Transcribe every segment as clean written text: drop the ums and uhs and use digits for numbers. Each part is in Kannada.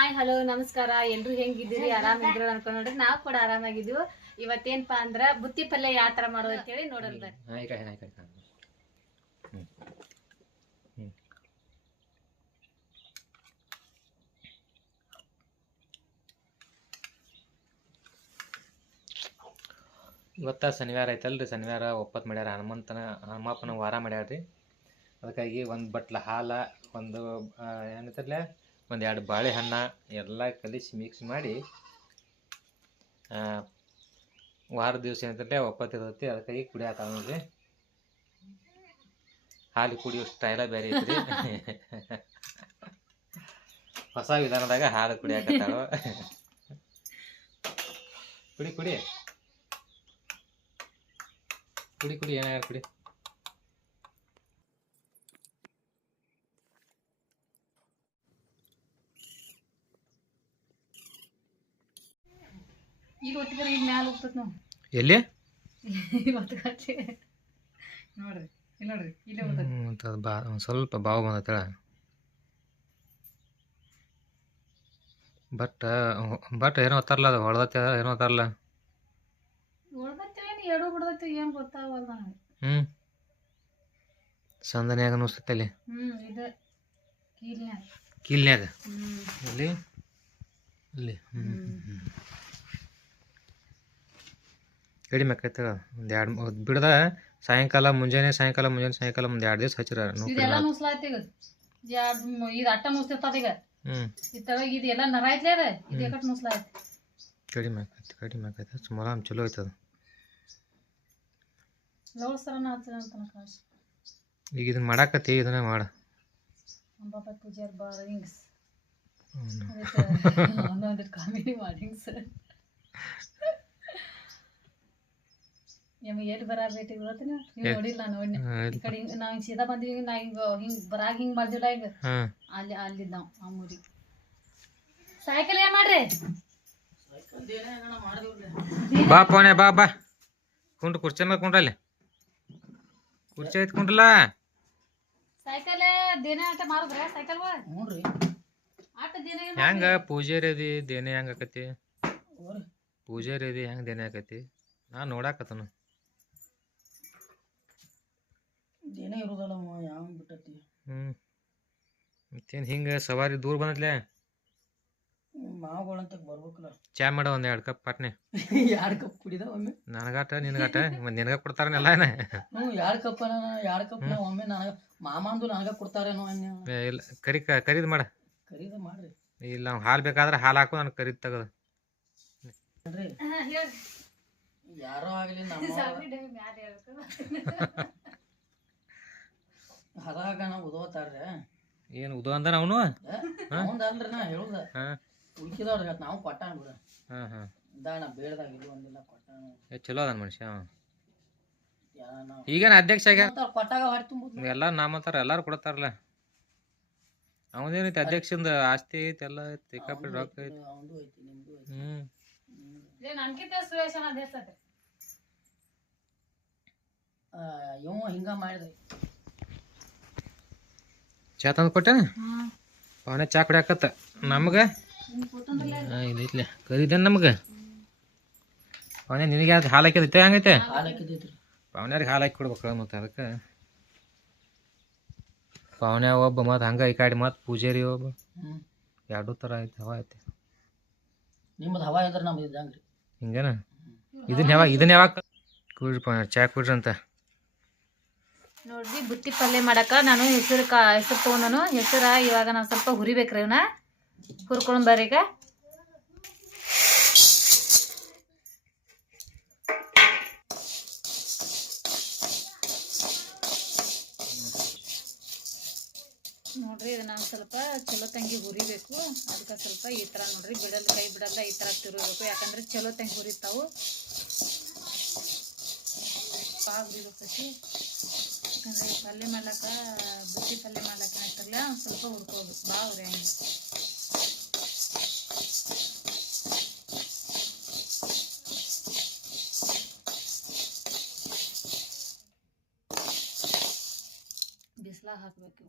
ಹಾಯ್ ಹಲೋ ನಮಸ್ಕಾರ. ಎಲ್ರು ಹೆಂಗಿದ್ದೀರಿ? ಆರಾಮಿದ್ರು ಅನ್ಕೊಂಡ್ ನೋಡ್ರಿ, ನಾವು ಕೂಡ ಆರಾಮಾಗಿದ್ವಿ. ಇವತ್ತೇನಪ್ಪಾ ಅಂದ್ರ ಬುತ್ತಿ ಪಲ್ಯ ಯಾವ ತರ ಮಾಡೋದು ಅಂತ ಹೇಳಿ ನೋಡೋಣ ಬರ್ರಿ. ಇವತ್ತ ಶನಿವಾರ ಐತಲ್ರಿ, ಶನಿವಾರ ಒಪ್ಪತ್ತು ಮಾಡ್ಯಾರ. ಹನುಮಪ್ಪನ ವಾರ ಮಾಡ್ಯಾರ್ರಿ. ಅದಕ್ಕಾಗಿ ಒಂದು ಬಟ್ಲ ಹಾಲು, ಒಂದು ಏನಂತಾರಲ್ಲ ಒಂದು 2 ಬಾಳೆಹಣ್ಣು ಎಲ್ಲ ಕಲಿಸಿ ಮಿಕ್ಸ್ ಮಾಡಿ ವಾರ ದಿವಸ ಏನಂತಂದ್ರೆ ಒಪ್ಪತ್ತು ಇರ್ತೈತಿ. ಅದಕ್ಕಾಗಿ ಕುಡಿಯಾಕ ನೋಡ್ರಿ. ಹಾಲು ಕುಡಿಯೋ ಸ್ಟೈಲ ಬೇರೆ ಐತ್ರಿ. ಹೊಸ ವಿಧಾನದಾಗ ಹಾಲು ಕುಡಿಯಾಕತ್ತಾಳ. ಕುಡಿ ಕುಡಿ ಕುಡಿ ಕುಡಿ ಏನಾಗ ಕುಡಿ. ಈಗ ಒತ್ತಿದ್ರೆ ಈಗ ಮ್ಯಾಲ ಹೋಗ್ತದ ನಾವು. ಎಲ್ಲಿ ಇವತ್ತು ನೋಡ್ರಿ, ಇಲ್ಲಿ ನೋಡ್ರಿ, ಇಲ್ಲೇ ಹೋಗ್ತದ. ಬಾ ಒಂದು ಸ್ವಲ್ಪ ಬಾವು ಬಂದೈತಳ. ಬಟ್ ಏನೋ ಒತ್ತಾರಲ್ಲ, ಅದು ಹೊಳ್ದತ್ತ ಏನೋ ಒತ್ತಾರಲ್ಲ. ಹೊಳ್ದತ್ತೇನು ಎಡು ಬಿಡ್ದತ್ತೆ ಏನು ಗೊತ್ತಾಗಲ್ಲ. ಸಂದನ್ಯಾಗ ಅನಿಸ್ತೈತೆ ಅಲ್ಲಿ. ಇದು ಕೀಲ್ನ್ಯಾಗ ಇಲ್ಲಿ ಇಲ್ಲಿ ಕಡಿಮೆ ಆಕೈತೆ. ಒಂದು 2 ಬಿಡ್ದ ಸಾಯಂಕಾಲ ಮುಂಜಾನೆ ಒಂದು 2 ದಿವಸ ಹಚ್ಚಿರ. ಇದೆಲ್ಲ ನುಸ್ಲಾಯ್ತು ಈಗ. ಇದು ಅಟ್ಟ ನುಸ್ತಿರ್ತದ ಈಗ. ಇತ್ತವಾಗ ಇದು ಎಲ್ಲ ನರ ಐತ್ಲೇ ಅದ. ಇದು ಯಾಕಟ್ ನುಸ್ಲಾಯ್ತು. ಕಡಿಮೆ ಆಕೈತೆ. ಸುಮಾರು ಚಲೋ ಐತದ. ಲೋಡ್ಸರನ ಹಚ್ಚದ ಅಂತ ಕಾಶ್. ಈಗ ಇದನ್ನ ಮಾಡಾಕತ್ತಿ, ಇದನ್ನ ಮಾಡ. ಅಂಬಾಪ ಪೂಜಾರ್ ಬಾರಿಂಗ್ಸ್ ಒಂದೊಂದು ಕಾಮಿಡಿ ಮಾಡಿಂಗ್ಸ್. ನಮಗೆ ಎಲ್ಲಿ ಬರಬೇಟಿ ಗೊತ್ತಿನ ನೋಡಿಲ್ಲ. ನೋಡಿ ಈ ಕಡೆ ನಾವು ಹಿಂಗೆ ಸೀದಾ ಬಂದಿವಿ. ನಾ ಹಿಂಗೆ ಬರಾಗ ಹಿಂಗೆ ಮಾಡ್ದಿಲ್ಲ. ಈಗ ಅಲ್ಲಿದ್ದು ನಾವು ಆ ಊರಿಗೆ ಸೈಕಲ್ ಏನು ಮಾಡ್ರಿ. ಬಾ ಪೋನೆ ಬಾ ಕುಂಡ್ರು ಕುರ್ಚಿ ಮೇಲೆ ಕುಂಡ್ರಲ್ಲಿ. ಕುರ್ಚಿ ಐತ್ ಕುಂಡ್ರಲ್ಲ. ಸೈಕಲ್ ದೇನೆ ಆಟ ಮಾರಿದ್ರೆ ಸೈಕಲ್ ನೋಡ್ರಿ ಆಟ ದೇನೆ ಹೆಂಗ ಪೂಜಾರಿ ಅದಿ ದೇನೆ ಹೆಂಗ ಆಕತಿ? ಪೂಜಾರಿ ಅದಿ ಹೆಂಗ ದೇನೆ ಆಕತಿ? ನಾ ನೋಡಾಕತ್ತನು ದೇನೆ ಇರೋದಲ್ಲ ಯಾವ ಬಿಟ್ಟತಿ. ಮತ್ತೇನು ಹಿಂಗೆ ಸವಾರಿ ದೂರ ಬಂದತ್ಲೆ. ಮಾವುಗಳಂತ ಬರ್ಬೇಕಲ್ಲ. ಚಾ ಮಾಡ ಒಂದು 2 ಕಪ್ ಪಾಟ್ನೆ. 2 ಕಪ್ ಕುಡಿದ ಒಮ್ಮೆ ನನಗಾಟ ನಿನಗಾಟ ಮತ್ತೆ ನಿನಗ ಕೊಡ್ತಾರನೆಲ್ಲ ಏನ? 2 ಕಪ್ 2 ಕಪ್ ನಾ ಒಮ್ಮೆ ನನಗ ಮಾಮಂದು ನನಗ ಕೊಡ್ತಾರೇನೋ ಅನ್ಯ. ಇಲ್ಲ ಕರಿದ್ ಮಾಡ. ಕರಿದ ಮಾಡ್ರಿ. ಇಲ್ಲ ನಾವು ಹಾಲು ಬೇಕಾದ್ರೆ ಹಾಲು ಹಾಕು, ನನಗೆ ಕರಿದ್ ತಗದು. ಯಾರೋ ಆಗಲಿ ನಮ್ಮ ಹರಾಗ ನಾವು ಉದೋತಾರ್ರೆ. ಏನು ಉದೋ ಅಂದ ಅವನು? ಅಲ್ರಿ ನಾ ಹೇಳುದ ಉಳ್ಕಿದವ್ರಿಗೆ ನಾವು ಕೊಟ್ಟಾನ ಬಿಡ. ನಾ ಬೇಡದಾಗ ಇದು ಒಂದಿಲ್ಲ ಕೊಟ್ಟಾನ. ಚಲೋ ಅದ ಮನುಷ್ಯ. ಈಗೇನು ಅಧ್ಯಕ್ಷ ಆಗ್ಯಾನ? ಕೊಟ್ಟಾಗ ಹೊಟ್ಟೆ ತುಂಬ ಎಲ್ಲ ನಾಮಂತಾರ, ಎಲ್ಲಾರು ಕೊಡ್ತಾರಲ್ಲ. ಅವನೇನೈತಿ ಅಧ್ಯಕ್ಷಂದ ಆಸ್ತಿ ಐತಿ, ಎಲ್ಲ ಐತಿ, ಸಿಕ್ಕಾಪಟ್ಟೆ ರೊಕ್ಕ ಐತಿ. ಅವಂದು ಐತಿ ನಿಮ್ದು ಐತಿ. ಇವ ಹಿಂಗ ಮಾಡಿದ್ರಿ. ಚಾ ತಂದು ಕೊಟ್ಟೇನ? ಪವನ ಚಾ ಕುಡಿಯಾಕತ್ತ. ನಮ್ಗೆ ಇದೈತ್ಲೆ ಕರಿದೇನು ನಮ್ಗೆ? ಪವನ ನಿನಗೆ ಯಾವ್ದು ಹಾಲು ಹಾಕಿದೈತೆ? ಹೆಂಗೈತೆ ಪವನ್ಯಾರಿಗೆ ಹಾಲು ಹಾಕಿ ಕೊಡ್ಬೇಕು. ಮತ್ತು ಅದಕ್ಕೆ ಪವನ್ಯ ಒಬ್ಬ ಮತ್ತು ಹಂಗೆ ಈ ಕಡೆ ಮತ್ತು ಪೂಜಾರಿ ಒಬ್ಬ. 2 ಥರ ಐತೆ. ಹವಾ ಐತೆ ನಿಮ್ಮದು. ಹವಾ ಇದ್ರೆ ನಮ್ದು ಇದ್ದಂಗ್ರಿ. ಹಿಂಗೇನ? ಇದನ್ನ ಯಾವಾಗ ಕುಡ್ರಿ ಪವನ ಚಾ ಕುಡ್ರಿ ಅಂತ ನೋಡ್ರಿ. ಬುತ್ತಿ ಪಲ್ಯ ಮಾಡಕ ನಾನು ಹೆಸರು ತೊಗೊಂಡನು. ಹೆಸರ ಇವಾಗ ನಾವು ಸ್ವಲ್ಪ ಹುರಿಬೇಕ್ರಿ. ಇವನ್ನ ಹುರ್ಕೊಂಡು ಬರ್ರಿ. ಈಗ ನೋಡ್ರಿ ಇದನ್ನ ಸ್ವಲ್ಪ ಚಲೋ ತಂಗಿ ಹುರಿಬೇಕು. ಅದಕ್ಕೆ ಸ್ವಲ್ಪ ಈ ಥರ ನೋಡ್ರಿ ಕೈ ಬಿಡಲ್ಲ ಈ ಥರ ತಿರುಗಬೇಕು. ಯಾಕಂದ್ರೆ ಚಲೋ ತಂಗಿ ಹುರಿತಾವು. ಹುರಿಬೇಕು. ಯಾಕಂದ್ರೆ ಪಲ್ಯ ಮಾಡ್ಲಕ್ಕ ಬುತ್ತಿ ಪಲ್ಯ ಮಾಡ್ಲಕ್ಕ ಏನಾಗ್ತಾರಲ್ಲ ಸ್ವಲ್ಪ ಹುರ್ಕೋಬೇಕು. ಭಾಳ ಹುರಿಯಂಗೆ. ಬಿಸಿಲಾಗ ಹಾಕ್ಬೇಕು.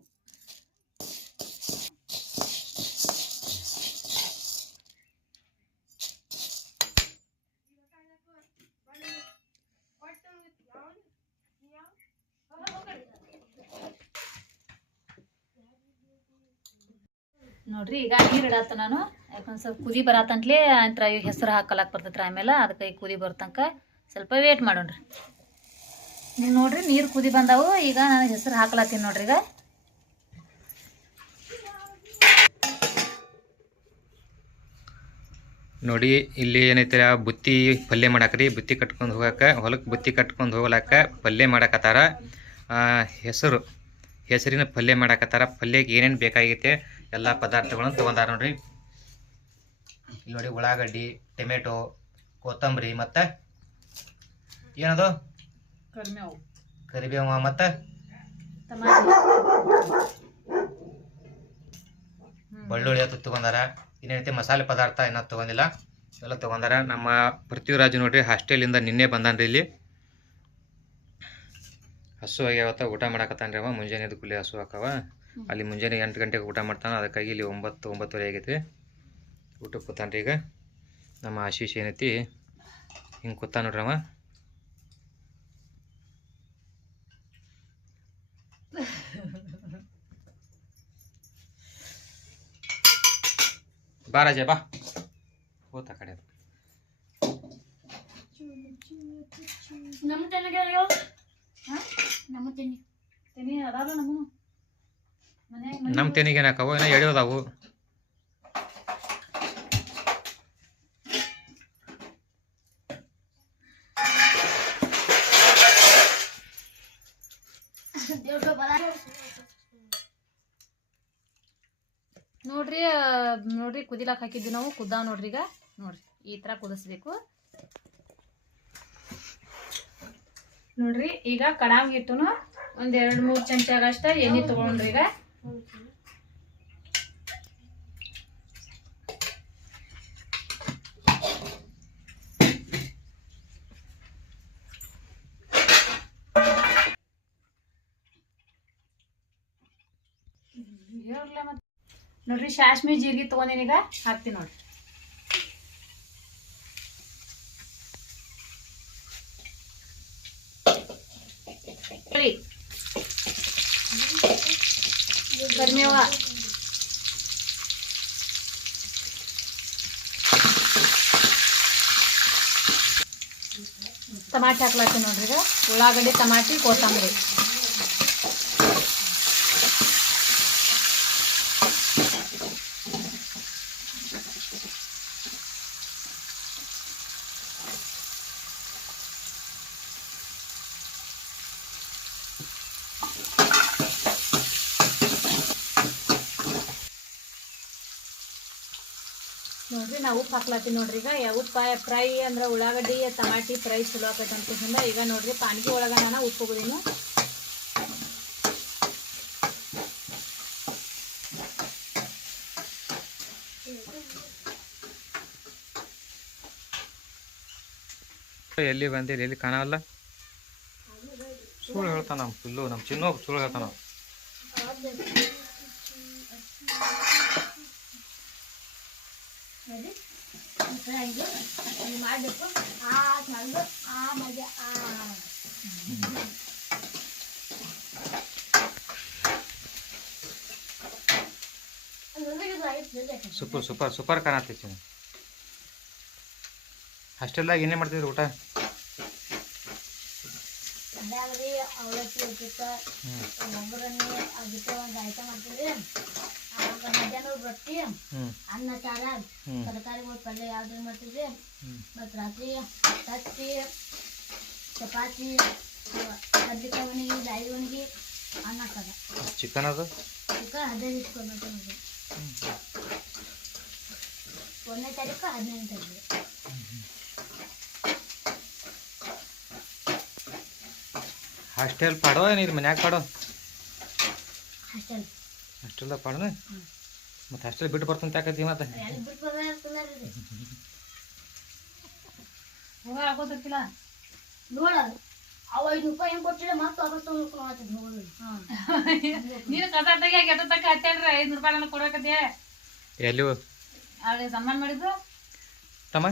ನೋಡ್ರಿ ಈಗ ನೀರು ಇಡತ್ತ ನಾನು, ಯಾಕಂದ್ರೆ ಸ್ವಲ್ಪ ಕುದಿ ಬರತ್ತಂತ್ಲೇ ಅಂತ ಹೆಸರು ಹಾಕಲಕ್ಕೆ ಬರ್ತೈತ್ರಿ. ಆಮೇಲೆ ಅದಕ್ಕೆ ಈ ಕುದಿ ಬರ್ತಂಕ ಸ್ವಲ್ಪ ವೇಟ್ ಮಾಡೋಣ್ರಿ. ನೀವು ನೋಡ್ರಿ ನೀರು ಕುದಿ ಬಂದಾವು. ಈಗ ನಾನು ಹೆಸರು ಹಾಕ್ಲತ್ತೀನಿ ನೋಡ್ರಿ. ಈಗ ನೋಡಿ ಇಲ್ಲಿ ಏನೈತೆ ಬುತ್ತಿ ಪಲ್ಯ ಮಾಡಾಕ್ರಿ. ಬುತ್ತಿ ಕಟ್ಕೊಂಡು ಹೋಗಕ್ಕೆ ಹೊಲಕ್ಕೆ ಬುತ್ತಿ ಕಟ್ಕೊಂಡು ಹೋಗ್ಲಾಕ ಪಲ್ಯ ಮಾಡಾಕತ್ತಾರ. ಹೆಸರಿನ ಪಲ್ಯ ಮಾಡಾಕತ್ತಾರ. ಪಲ್ಯಕ್ಕೆ ಏನೇನು ಬೇಕಾಗೈತೆ ಎಲ್ಲ ಪದಾರ್ಥಗಳನ್ನು ತೊಗೊಂಡಾರ ನೋಡ್ರಿ. ಇಲ್ಲಿ ನೋಡಿ ಉಳ್ಳಾಗಡ್ಡಿ, ಟೊಮೆಟೊ, ಕೊತ್ತಂಬರಿ, ಮತ್ತು ಏನದು ಕರಿಬೇವು ಮತ್ತು ಬೆಳ್ಳುಳ್ಳಿ ಅದು ತೊಗೊಂಡಾರ. ಇನ್ನೇನೈತೆ ಮಸಾಲೆ ಪದಾರ್ಥ ಏನೋ ತೊಗೊಂಡಿಲ್ಲ, ಎಲ್ಲ ತೊಗೊಂಡಾರ. ನಮ್ಮ ಪೃಥ್ವಿರಾಜ್ ನೋಡ್ರಿ ಹಾಸ್ಟೆಲಿಂದ ನಿನ್ನೆ ಬಂದಾನ್ರಿ. ಇಲ್ಲಿ ಹಸು ಆಗ್ಯಾವತ್ತ, ಊಟ ಮಾಡಾಕತ್ತಾನ್ರಿ ಅವ. ಮುಂಜಾನೆ ಎದ್ದು ಕೂಡಲೇ ಹಸು ಹಾಕವ. ಅಲ್ಲಿ ಮುಂಜಾನೆ 8 ಗಂಟೆಗೆ ಊಟ ಮಾಡ್ತಾನೆ, ಅದಕ್ಕಾಗಿ ಇಲ್ಲಿ 9-9:30 ಆಗೈತಿ ಊಟಕ್ಕೆ ಕೂತಾನ್ರಿ. ಈಗ ನಮ್ಮ ಆಶೀಶ್ ಏನೈತಿ ಹಿಂಗೆ ಕೂತಾನ ನೋಡ್ರಿ ಅವ. ಬಾ ರಾಜ ಬಾ, ಹೋತ ಕಡೆ ನಮ್ಮ ತೆನಿಗೆ ಏನಾಕವು ಏನೋ ಎಳೆಯೋದಾವು. ನೋಡ್ರಿ ಕುದಿಲಾಕ ಹಾಕಿದ್ವಿ ನಾವು. ಕುದ್ದಾವ್ ನೋಡ್ರಿ. ಈಗ ನೋಡ್ರಿ ಈ ತರ ಕುದಿಸ್ಬೇಕು ನೋಡ್ರಿ. ಈಗ ಕಡಾವ್ ಇಟ್ಟುನು ಒಂದ್ 2-3 ಚಮಚಾಗಷ್ಟ ಎಣ್ಣೆ ತಗೊಂಡ್ರಿ. ಈಗ ನೋಡ್ರಿ ಸಾಸ್ಮಿ ಜೀರಿಗೆ ತಗೊಂಡಿನಿ. ಈಗ ಹಾಕ್ತೀನಿ ನೋಡ್ರಿ. ಕರಿಬೇವ, ಟಮಾಟಿ ಹಾಕ್ಲಾತೀನಿ ನೋಡ್ರಿ. ಈಗ ಉಳ್ಳಾಗಡ್ಡಿ, ಟಮಾಟಿ, ಕೊತ್ತಂಬರಿ. ನೋಡ್ರಿ ನಾ ಉಪ್ಪು ಹಾಕ್ಲಾತೀನಿ ನೋಡ್ರಿ. ಈಗ ಉಪ್ಪು ಫ್ರೈ ಅಂದ್ರೆ ಉಳ್ಳಾಗಡ್ಡಿ ಟಮಾಟಿ ಫ್ರೈ ಚಲೋ ಆಕೈತೆ ಅಂತಂದ ಈಗ ನೋಡ್ರಿ ಪಾನಿಗೆ ಒಳಗ ನಾನು ಉಪ್ಪು ಹೋಗೋದೀನಿ. ಎಲ್ಲಿ ಬಂದಿಲ್ಲ, ಎಲ್ಲಿ ಕಾಣಲ್ಲ. ಸುಳ್ಳು ಹೇಳ್ತಾನ ನಮ್ಮ ಪಿಲ್ಲು, ನಮ್ಮ ಚಿನ್ನು ಸುಳ್ಳು ಹೇಳ್ತಾನ. ಸೂಪರ್ ಸೂಪರ್ ಸೂಪರ್ ಕಾಣತೈತಿ. ಹಾಸ್ಟೆಲ್ದಾಗ ಏನೇ ಮಾಡ್ತಿದ್ರಿ ಊಟ? ಅವಲಕ್ಕಿ ಒಬ್ಬರನ್ನೇ ಅದಕ್ಕೆ ಒಂದು ಐಟಮ್ ಮಾಡ್ತೀವಿ. ಮಧ್ಯಾಹ್ನ ರೊಟ್ಟಿ, ಅನ್ನ, ಸಾರು, ತರಕಾರಿಗಳು ಪಲ್ಯ ಯಾವ್ದು ಮಾಡ್ತಿದ್ವಿ. ಮತ್ತು ರಾತ್ರಿ ತತ್ತಿ, ಚಪಾತಿ, ಕಡ್ಲಿಕಾಯಿ ಒಣಗಿ, ರಾಯಿ ಒಣಗಿ, ಅನ್ನ ಸಾರು. ಚಿಕನ್ ಅದು ಚಿಕನ್ 15 ಇಟ್ಕೊಬೇಕು ನೋಡಿ. 1ನೇ ತಾರೀಕು 15ನೇ ತಾರೀಕು. ಹಾಸ್ಟೆಲ್ ಪಾಡೋ ನೀರು ಮನ್ಯಾಗ ಪಾಡೋ? ಹಾಸ್ಟೆಲ್ ಹಾಸ್ಟೆಲ್ದಾಗ ಪಾಡೋಣ. ಮತ್ತು ಹಾಸ್ಟೆಲ್ ಬಿಟ್ಟು ಬರ್ತಂತ ಯಾಕತ್ತಿ? ಮತ್ತೆ ಆಗೋದಿಲ್ಲ ನೋಡ. ಅವ 5 ರೂಪಾಯಿ ಹೆಂಗೆ ಕೊಟ್ಟಿಲ್ಲ ಮತ್ತೆ ವಾಪಸ್ ತಗೊಂಡು ನೋಡಿ. ನೀನು ಕಸಾಟಾಗಿ ಎಟ್ಟತಕ್ಕ ಹತ್ತಾಡ್ರಿ 5 ರೂಪಾಯಿ ನನಗೆ ಕೊಡಬೇಕತ್ತೆ. ಎಲ್ಲಿ ಅವಳಿಗೆ ಸನ್ಮಾನ ಮಾಡಿದ್ದು ತಮ್ಮ?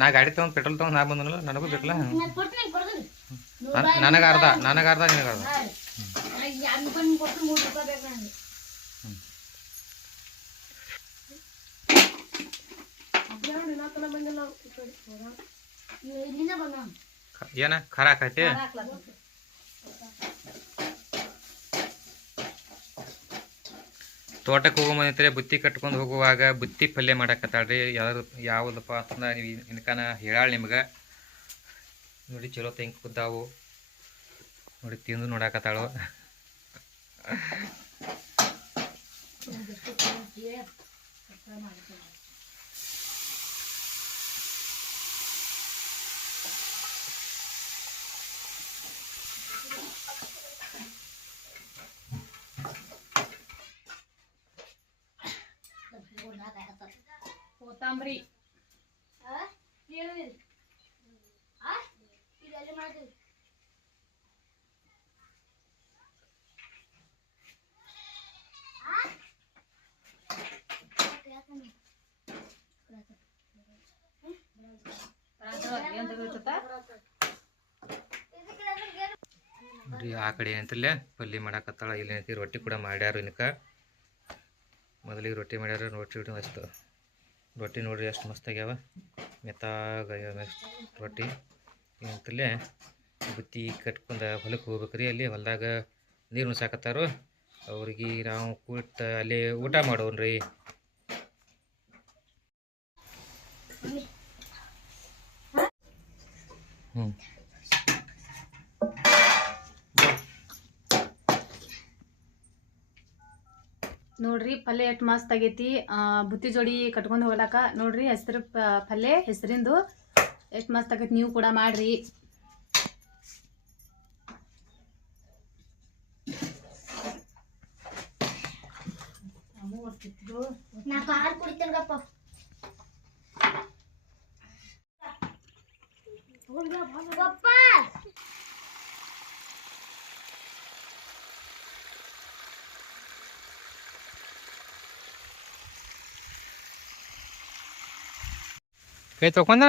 ನಾ ಗಾಡಿ ತಗೊಂಡು ಪೆಟ್ರೋಲ್ ತಗೊಂಡು ನಾ ಬಂದನಲ್ಲ, ನನಗೂ ಬೇಕಲ್ಲ. ನನಗೆ ಅರ್ಧ ನಿನಗೆ ಅರ್ಧ. ಏನ ಖಾರ ಹಾಕೈತಿ ತೋಟಕ್ಕೆ ಹೋಗೋ ಮನೆ ಬುತ್ತಿ ಕಟ್ಕೊಂಡು ಹೋಗುವಾಗ ಬುತ್ತಿ ಪಲ್ಯ ಮಾಡಕತ್ತಾಳ್ರಿ ಯಾವುದಪ್ಪ ಅಂತಂದ್ರೆ ನೀವು ಇನ್ಕನ ಹೇಳಾಳ ನಿಮ್ಗೆ ನೋಡಿ ಚಲೋ ತೆಂಗ್ ಕುದ್ದಾವು ನೋಡಿ ತಿಂದು ನೋಡಾಕತ್ತಾಳು ಕೊತ್ತಂಬರಿ ನೋಡ್ರಿ ಆ ಕಡೆ ಏನಂತಿಲ್ಲ ಪಲ್ಯ ಮಾಡಾಕತ್ತಾಳ ಇಲ್ಲಿ ಏನೈತಿ ರೊಟ್ಟಿ ಕೂಡ ಮಾಡ್ಯಾರ ಇನ್ಕ ಮೊದಲಿಗೆ ರೊಟ್ಟಿ ಮಾಡ್ಯಾರ ರೊಟ್ಟಿ ಮಸ್ತ್ ರೊಟ್ಟಿ ನೋಡ್ರಿ ಎಷ್ಟು ಮಸ್ತ್ ಆಗ್ಯಾವ ಮೆತ್ತಾಗ ರೊಟ್ಟಿ ಏನಂತಲ್ಲೇ ಬುತ್ತಿ ಕಟ್ಕೊಂಡು ಹೊಲಕ್ಕೆ ಹೋಗ್ಬೇಕ್ರಿ ಅಲ್ಲಿ ಹೊಲದಾಗ ನೀರು ಉಣ್ಸಾಕತ್ತಾರು ಅವ್ರಿಗೆ ನಾವು ಕೂಟ ಅಲ್ಲಿ ಊಟ ಮಾಡೋನ್ರಿ ನೋಡ್ರಿ ಪಲ್ಯ ಎಷ್ಟು ಮಸ್ತ್ ಆಗೈತಿ ಬುತ್ತಿ ಜೋಡಿ ಕಟ್ಕೊಂಡು ಹೋಗ್ಲಾಕ ನೋಡ್ರಿ ಹೆಸರು ಪಲ್ಯ ಹೆಸರಿಂದು ಎಷ್ಟು ಮಸ್ತ್ ಆಗೈತಿ ನೀವು ಕೂಡ ಮಾಡ್ರಿ ಕೈ ತಕೊಂಡ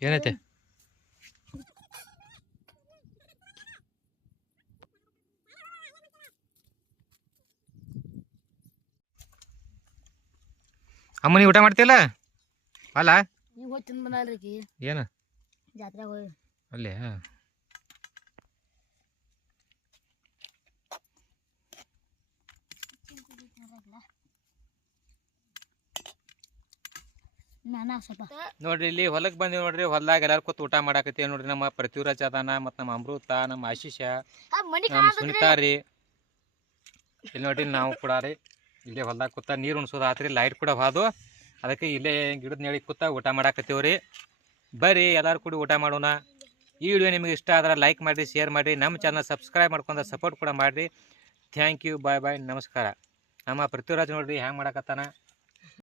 ಏನೈತೆ ಅಮ್ಮ ನೀ ಊಟ ಮಾಡ್ತಿಲ್ಲ ಅಲ್ಲ ಏನು ಅಲ್ಲೇ ನೋಡ್ರಿ ಇಲ್ಲಿ ಹೊಲಕ್ಕೆ ಬಂದಿ ನೋಡ್ರಿ ಹೊಲದಾಗ ಎಲ್ಲಾರು ಕೂತ್ ಊಟ ಮಾಡಾಕತ್ತೀವಿ ನೋಡ್ರಿ ನಮ್ಮ ಪೃಥ್ವಿರಾಜ್ ಅದಾನ ಮತ್ತು ನಮ್ಮ ಅಮೃತ ನಮ್ಮ ಆಶೀಷ ನಮ್ಮ ಸುನಿತಾ ರೀ ಇಲ್ಲಿ ನೋಡ್ರಿ ನಾವು ಕೂಡ ರೀ ಇಲ್ಲೇ ಹೊಲದಾಗ ಕೂತ ನೀರು ಉಣ್ಸೋದು ಆತ್ರಿ ಲೈಟ್ ಕೂಡ ಹಾದು ಅದಕ್ಕೆ ಇಲ್ಲೇ ಗಿಡದ ನೆಳಿ ಕೂತ ಊಟ ಮಾಡಾಕತ್ತೀವಿ ರೀ ಬರ್ರಿ ಎಲ್ಲರೂ ಕೂಡ ಊಟ ಮಾಡೋಣ ಈ ವಿಡಿಯೋ ನಿಮಗೆ ಇಷ್ಟ ಆದ್ರೆ ಲೈಕ್ ಮಾಡಿರಿ ಶೇರ್ ಮಾಡಿರಿ ನಮ್ಮ ಚಾನಲ್ ಸಬ್ಸ್ಕ್ರೈಬ್ ಮಾಡ್ಕೊಂಡು ಸಪೋರ್ಟ್ ಕೂಡ ಮಾಡಿರಿ ಥ್ಯಾಂಕ್ ಯು ಬಾಯ್ ಬಾಯ್ ನಮಸ್ಕಾರ ನಮ್ಮ ಪೃಥ್ವಿರಾಜ್ ನೋಡ್ರಿ ಹ್ಯಾಂಗೆ ಮಾಡಾಕತ್ತಾನ